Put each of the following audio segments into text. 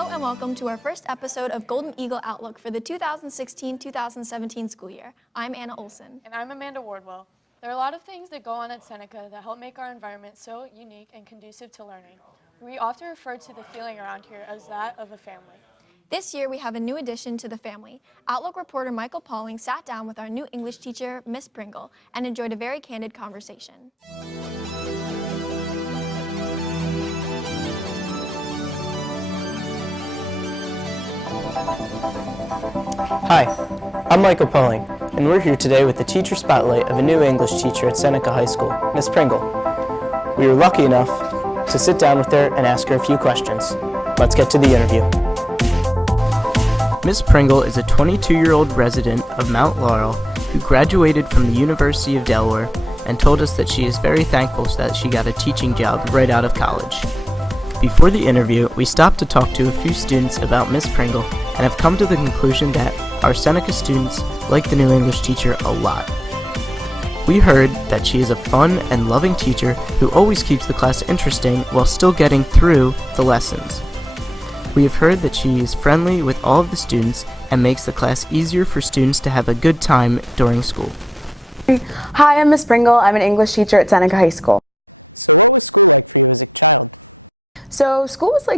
Hello and welcome to our first episode of Golden Eagle Outlook for the 2016-2017 school year. I'm Anna Olson. And I'm Amanda Wardwell. There are a lot of things that go on at Seneca that help make our environment so unique and conducive to learning. We often refer to the feeling around here as that of a family. This year we have a new addition to the family. Outlook reporter Michael Pauling sat down with our new English teacher, Miss Pringle, and enjoyed a very candid conversation. Hi, I'm Michael Pauling, and we're here today with the teacher spotlight of a new English teacher at Seneca High School, Miss Pringle. We were lucky enough to sit down with her and ask her a few questions. Let's get to the interview. Miss Pringle is a 22-year-old resident of Mount Laurel who graduated from the University of Delaware and told us that she is very thankful that she got a teaching job right out of college. Before the interview, we stopped to talk to a few students about Miss Pringle and have come to the conclusion that our Seneca students like the new English teacher a lot. We heard that she is a fun and loving teacher who always keeps the class interesting while still getting through the lessons. We have heard that she is friendly with all of the students and makes the class easier for students to have a good time during school. Hi, I'm Miss Pringle. I'm an English teacher at Seneca High School. So what was school like for you as a child? So school was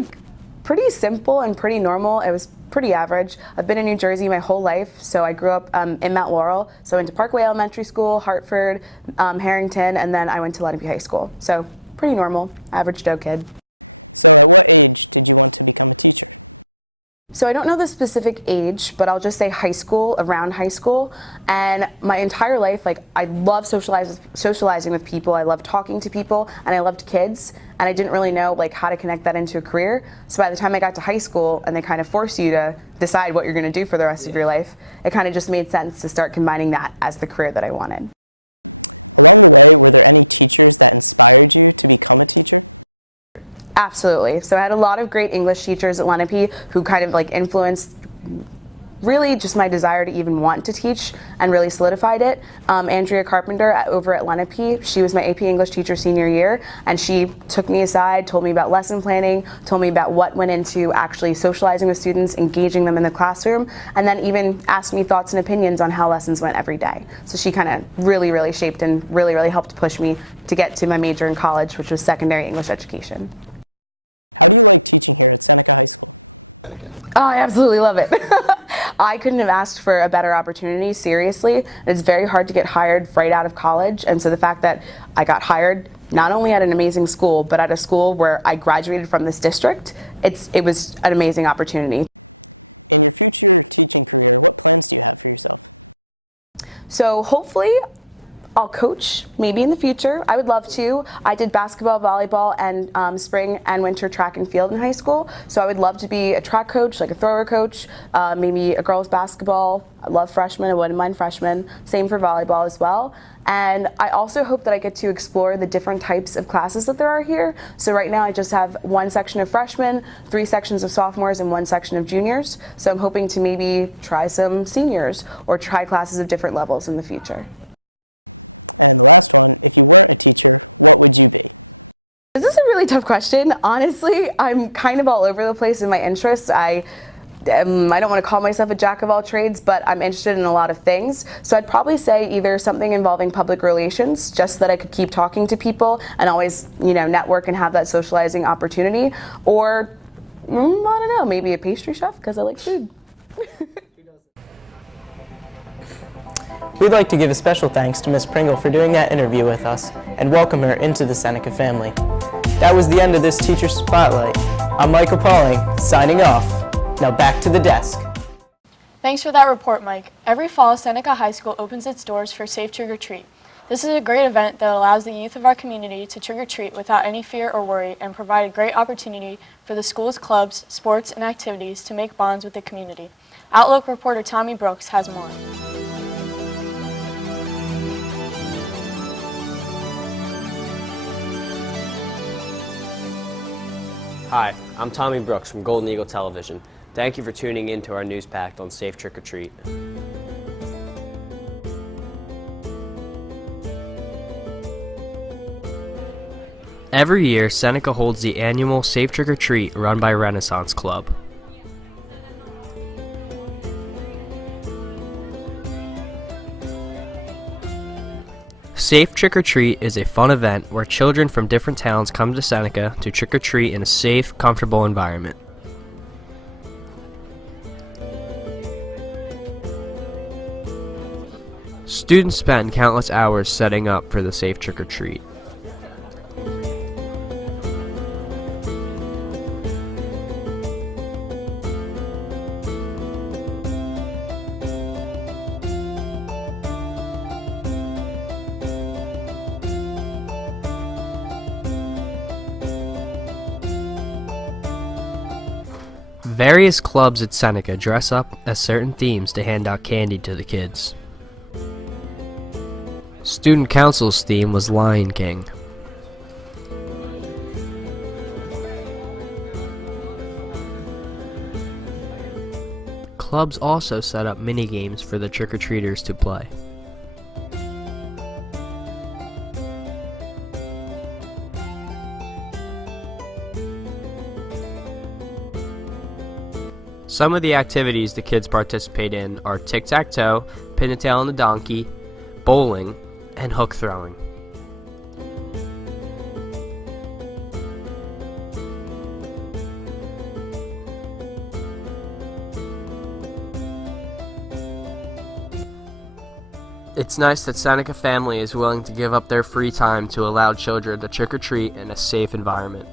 pretty simple and pretty normal. It was pretty average. I've been in New Jersey my whole life, so I grew up in Mount Laurel. So I went to Parkway Elementary School, Hartford, Harrington, and then I went to Lenape High School. So pretty normal, average Joe kid. So at what age did you want to become a teacher? So I don't know the specific age, but I'll just say high school, around high school. And my entire life, I love socializing with people. I love talking to people, and I loved kids. And I didn't really know how to connect that into a career. So by the time I got to high school, and they kind of force you to decide what you're going to do for the rest of your life, it kind of just made sense to start combining that as the career that I wanted. Along the way, were there any teachers that inspired you to become a teacher? Absolutely. So I had a lot of great English teachers at Lenape who kind of influenced really just my desire to even want to teach and really solidified it. Andrea Carpenter over at Lenape, she was my AP English teacher senior year, and she took me aside, told me about lesson planning, told me about what went into actually socializing with students, engaging them in the classroom, and then even asked me thoughts and opinions on how lessons went every day. So she kind of really shaped and really helped push me to get to my major in college, which was secondary English education. How do you like teaching here at Seneca High School? Oh, I absolutely love it. I couldn't have asked for a better opportunity, seriously. It's very hard to get hired right out of college, and so the fact that I got hired not only at an amazing school, but at a school where I graduated from this district, it was an amazing opportunity. In your future teaching career, what plans do you have for yourself? So hopefully, I'll coach, maybe in the future. I would love to. I did basketball, volleyball, and spring and winter track and field in high school. So I would love to be a track coach, like a thrower coach, maybe a girls basketball. I love freshmen, I wouldn't mind freshmen. Same for volleyball as well. And I also hope that I get to explore the different types of classes that there are here. So right now I just have one section of freshmen, 3 sections of sophomores, and 1 section of juniors. So I'm hoping to maybe try some seniors or try classes of different levels in the future. And the last one, if you weren't a teacher, what would you be? This is a really tough question. Honestly, I'm kind of all over the place in my interests. I don't want to call myself a jack of all trades, but I'm interested in a lot of things. So I'd probably say either something involving public relations, just so that I could keep talking to people and always, network and have that socializing opportunity, or I don't know, maybe a pastry chef because I like food. We'd like to give a special thanks to Miss Pringle for doing that interview with us and welcome her into the Seneca family. That was the end of this Teacher Spotlight. I'm Michael Pauling, signing off. Now back to the desk. Thanks for that report, Mike. Every fall, Seneca High School opens its doors for Safe Trick or Treat. This is a great event that allows the youth of our community to trick or treat without any fear or worry and provide a great opportunity for the school's clubs, sports, and activities to make bonds with the community. Outlook reporter Tommy Brooks has more. Hi, I'm Tommy Brooks from Golden Eagle Television. Thank you for tuning in to our news packed on Safe Trick or Treat. Every year, Seneca holds the annual Safe Trick or Treat run by Renaissance Club. Safe Trick or Treat is a fun event where children from different towns come to Seneca to trick or treat in a safe, comfortable environment. Students spend countless hours setting up for the Safe Trick or Treat. Various clubs at Seneca dress up as certain themes to hand out candy to the kids. Student Council's theme was Lion King. Clubs also set up mini games for the trick-or-treaters to play. Some of the activities the kids participate in are tic-tac-toe, pin-a-tail on the donkey, bowling, and hook throwing. It's nice that Seneca Family is willing to give up their free time to allow children to trick-or-treat in a safe environment.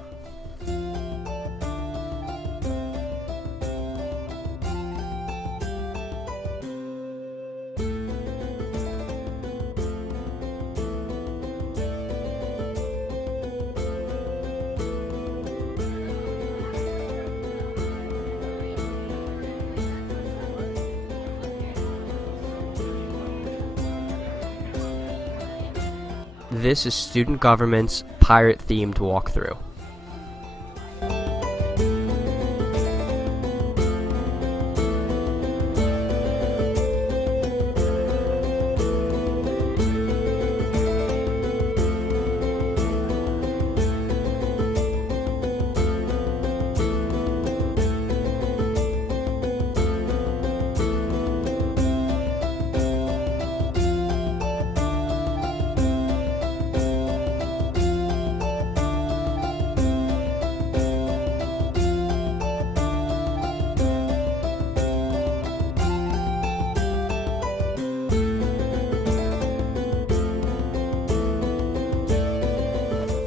This is Student Government's pirate-themed walkthrough.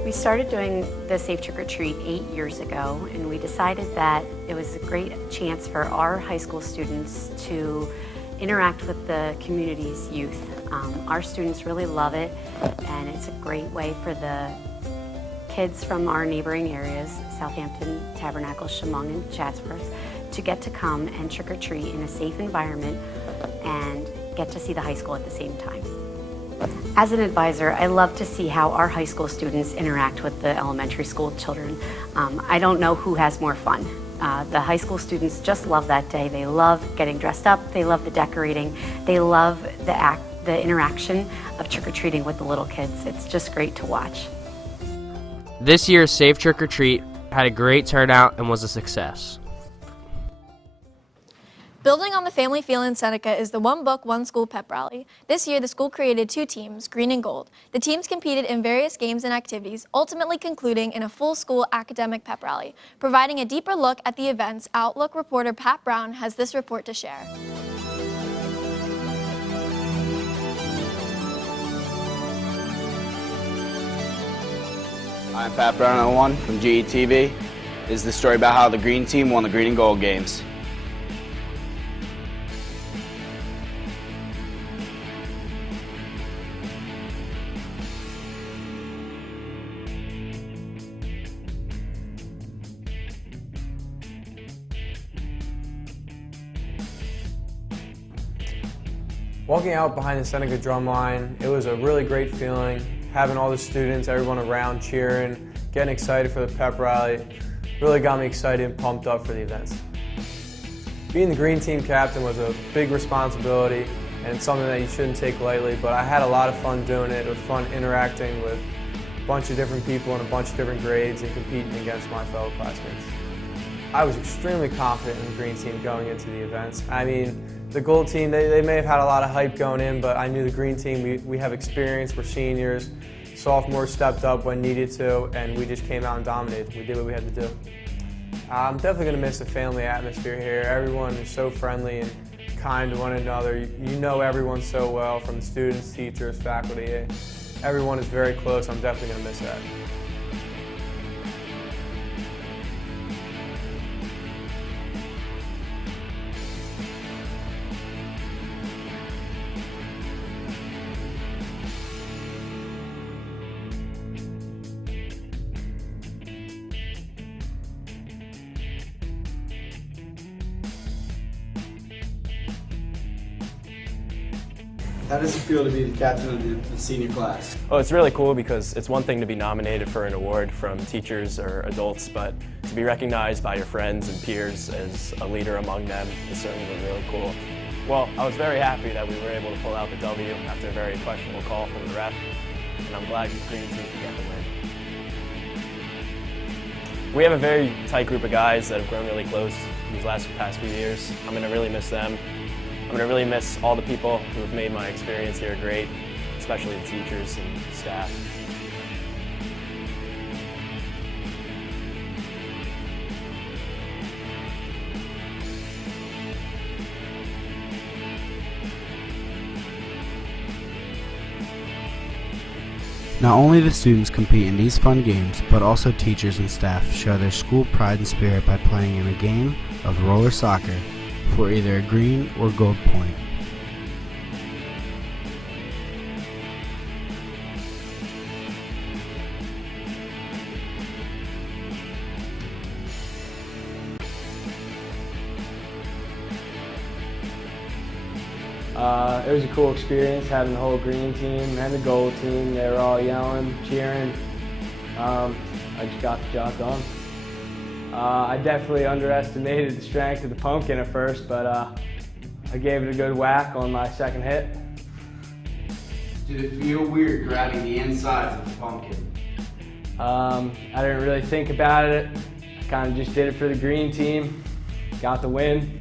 We started doing the Safe Trick or Treat 8 years ago, and we decided that it was a great chance for our high school students to interact with the community's youth. Our students really love it, and it's a great way for the kids from our neighboring areas, Southampton, Tabernacle, Chemung, and Chatsworth, to get to come and trick or treat in a safe environment and get to see the high school at the same time. As an advisor, I love to see how our high school students interact with the elementary school children. I don't know who has more fun. The high school students just love that day. They love getting dressed up, they love the decorating, they love the interaction of trick-or-treating with the little kids. It's just great to watch. This year's Safe Trick or Treat had a great turnout and was a success. Building on the family feel in Seneca is the One Book, One School pep rally. This year, the school created 2 teams, green and gold. The teams competed in various games and activities, ultimately concluding in a full school academic pep rally. Providing a deeper look at the events, Outlook reporter Pat Brown has this report to share. I'm Pat Brown 01 from GETV. This is the story about how the green team won the green and gold games. Walking out behind the Seneca drum line, it was a really great feeling. Having all the students, everyone around cheering, getting excited for the pep rally, really got me excited and pumped up for the events. Being the green team captain was a big responsibility and something that you shouldn't take lightly, but I had a lot of fun doing it. It was fun interacting with a bunch of different people in a bunch of different grades and competing against my fellow classmates. I was extremely confident in the green team going into the events. I mean, The gold team, they may have had a lot of hype going in, but I knew the green team, we have experience, we're seniors. Sophomores stepped up when needed to, and we just came out and dominated. We did what we had to do. I'm definitely going to miss the family atmosphere here. Everyone is so friendly and kind to one another. You know everyone so well, from the students, teachers, faculty. Everyone is very close. I'm definitely going to miss that. How does it feel to be the captain of the senior class? Well, it's really cool because it's one thing to be nominated for an award from teachers or adults, but to be recognized by your friends and peers as a leader among them is certainly really cool. Well, I was very happy that we were able to pull out the W after a very questionable call from the ref, and I'm glad the green team could get the win. We have a very tight group of guys that have grown really close these past few years. I'm going to really miss them. I'm going to really miss all the people who have made my experience here great, especially the teachers and staff. Not only do students compete in these fun games, but also teachers and staff show their school pride and spirit by playing in a game of roller soccer for either a green or gold point. It was a cool experience having the whole green team and the gold team. They were all yelling, cheering. I just got the job done. I definitely underestimated the strength of the pumpkin at first, but I gave it a good whack on my second hit. Did it feel weird grabbing the insides of the pumpkin? I didn't really think about it. I kind of just did it for the green team, got the win.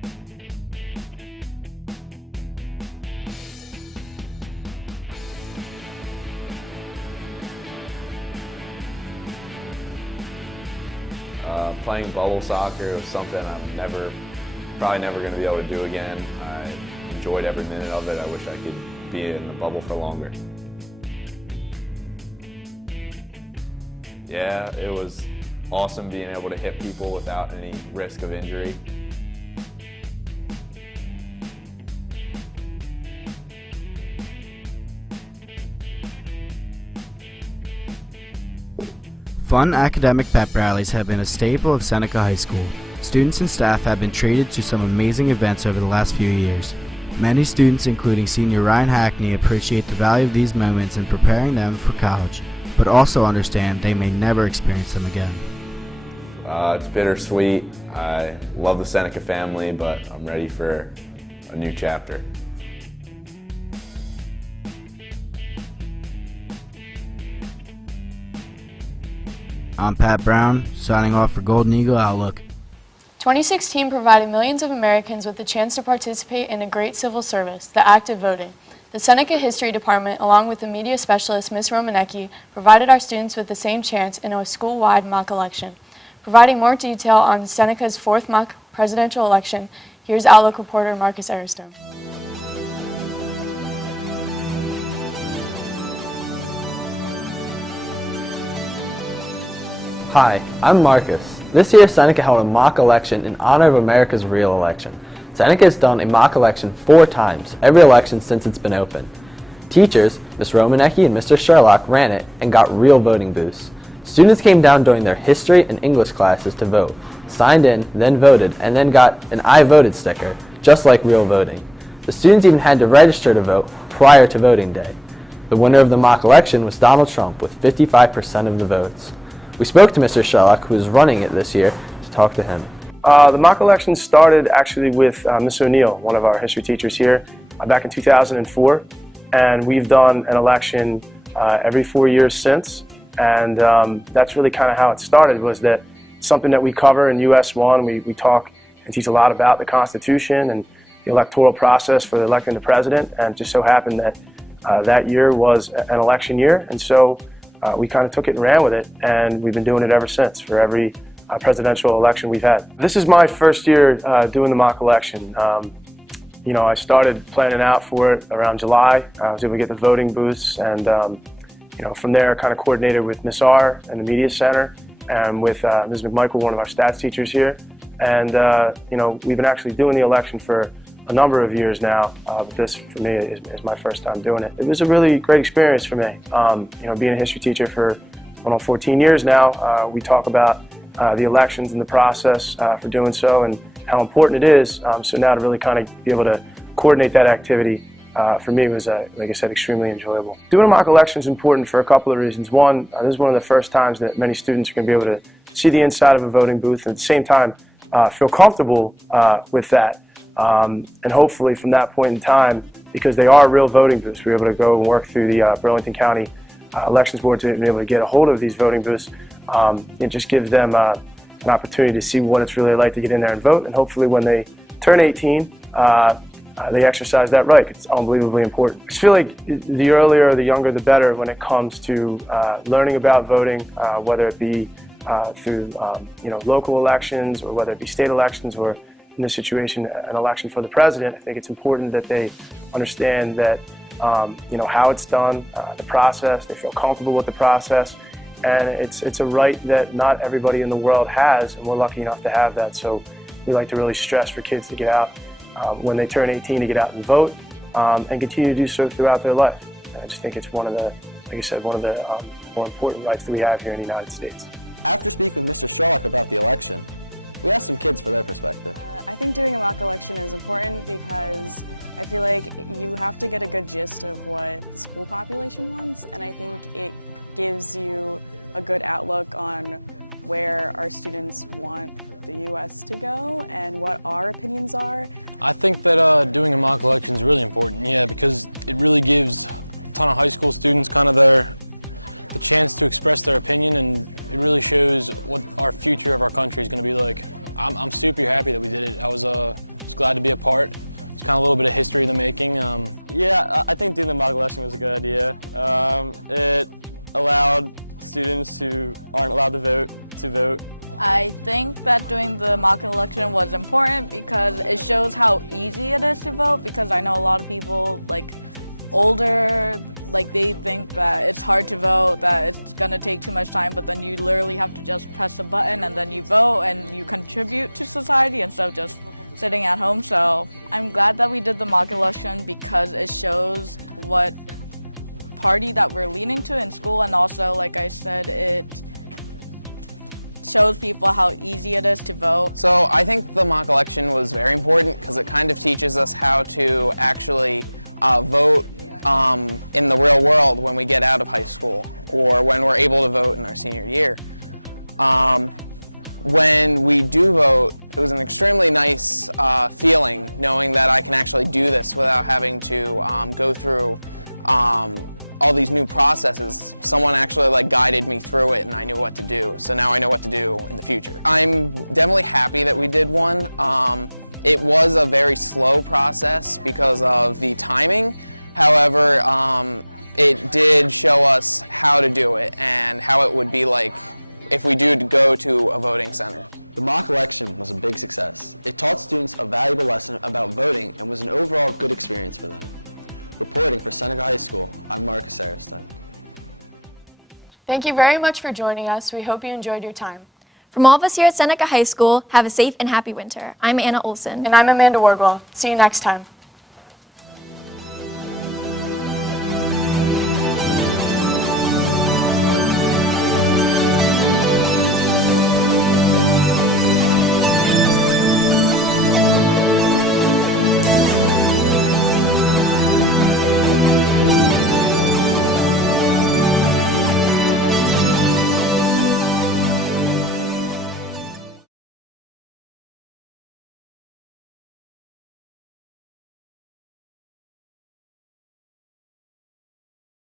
Playing bubble soccer was something I'm probably never going to be able to do again. I enjoyed every minute of it. I wish I could be in the bubble for longer. Yeah, it was awesome being able to hit people without any risk of injury. Fun academic pep rallies have been a staple of Seneca High School. Students and staff have been treated to some amazing events over the last few years. Many students, including senior Ryan Hackney, appreciate the value of these moments in preparing them for college, but also understand they may never experience them again. It's bittersweet. I love the Seneca family, but I'm ready for a new chapter. I'm Pat Brown, signing off for Golden Eagle Outlook. 2016 provided millions of Americans with the chance to participate in a great civil service, the act of voting. The Seneca History Department, along with the media specialist Ms. Romanecki, provided our students with the same chance in a school-wide mock election. Providing more detail on Seneca's fourth mock presidential election, here's Outlook reporter Marcus Aristone. Hi, I'm Marcus. This year, Seneca held a mock election in honor of America's real election. Seneca has done a mock election 4 times, every election since it's been open. Teachers, Ms. Romanecki and Mr. Sherlock, ran it and got real voting booths. Students came down during their history and English classes to vote, signed in, then voted, and then got an I voted sticker, just like real voting. The students even had to register to vote prior to voting day. The winner of the mock election was Donald Trump with 55% of the votes. We spoke to Mr. Sherlock, who is running it this year, to talk to him. The mock election started actually with Ms. O'Neill, one of our history teachers here, back in 2004. And we've done an election every 4 years since. And that's really kind of how it started, was that something that we cover in US 1. We talk and teach a lot about the Constitution and electoral process for electing the president, and it just so happened that that year was an election year, and so we kind of took it and ran with it, and we've been doing it ever since for every presidential election we've had. This is my first year doing the mock election. You know, I started planning out for it around July. I was able to get the voting booths, and you know, from there I kind of coordinated with Ms. R and the Media Center, and with Ms. McMichael, one of our stats teachers here. And you know, we've been actually doing the election for a number of years now, but this for me is my first time doing it. It was a really great experience for me. You know, being a history teacher for 14 years now, we talk about the elections and the process for doing so and how important it is. So now to really kind of be able to coordinate that activity for me was, like I said, extremely enjoyable. Doing a mock election is important for a couple of reasons. One, this is one of the first times that many students are going to be able to see the inside of a voting booth and at the same time feel comfortable with that. And hopefully from that point in time, because they are real voting booths, we're able to go and work through the Burlington County Elections Board to be able to get a hold of these voting booths. It just gives them an opportunity to see what it's really like to get in there and vote, and hopefully when they turn 18, they exercise that right. It's unbelievably important. I just feel like the earlier or the younger the better when it comes to learning about voting, whether it be through you know, local elections or whether it be state elections or in this situation an election for the president. I think it's important that they understand that you know, how it's done, the process, they feel comfortable with the process, and it's a right that not everybody in the world has, and we're lucky enough to have that. So we like to really stress for kids to get out when they turn 18 to get out and vote, and continue to do so throughout their life. And I just think it's one of the, like I said, one of the more important rights that we have here in the United States. After speaking with Mr. Sherlock about the election, we asked some kids for their perspective. I think doing a mock election is important because I feel like you have to get a good gist of what the school population wants, and I think it gives you a good outlook on where our students want the U.S. to go and what our opinions are. I think that doing a mock election is really important, yeah, because it really gives a ton of high school students kind of the chance to express their opinion, and it really shows what our future of our country is going to be like. I'm super happy that we did it. I was glad to be a part. It's kind of a little bit of history in the making. Yeah, I think doing the mock election was a good idea. It allowed students who aren't allowed to vote. I think that doing the mock election was important because it shows how easy it is to vote, because I know a lot of people, like older, like they think that it's hard to vote, that it's gonna take too much time, but then you literally have to just press a button and then you vote and you contribute to society instead of just sitting at home. So I'm glad that we did the mock election because it shows what party that we're leaning to in school, and also, like I said, it shows people how easy it is to vote. So I think the mock election was very important because it kind of teaches us how to actually vote in the real world when we get out of high school or when we're able to vote in our senior year. When we do vote, it was an extremely nice feeling knowing that I can actually do this without having to go through all these new processes. Someone actually guided me through it and I knew what to do. So now I know what to do in the future. I'm definitely happy that we did one. It was a very slow process because of the timing. However, it did show us how to do it and how it would be like if we do go to a voting center. The mock election was a big success. It taught students a valuable lesson about voting and was an overall good experience for them. Reporting for Seneca High School, I'm Marcus Aristide. Thank you very much for joining us. We hope you enjoyed your time. From all of us here at Seneca High School, have a safe and happy winter. I'm Anna Olson. And I'm Amanda Wardwell. See you next time.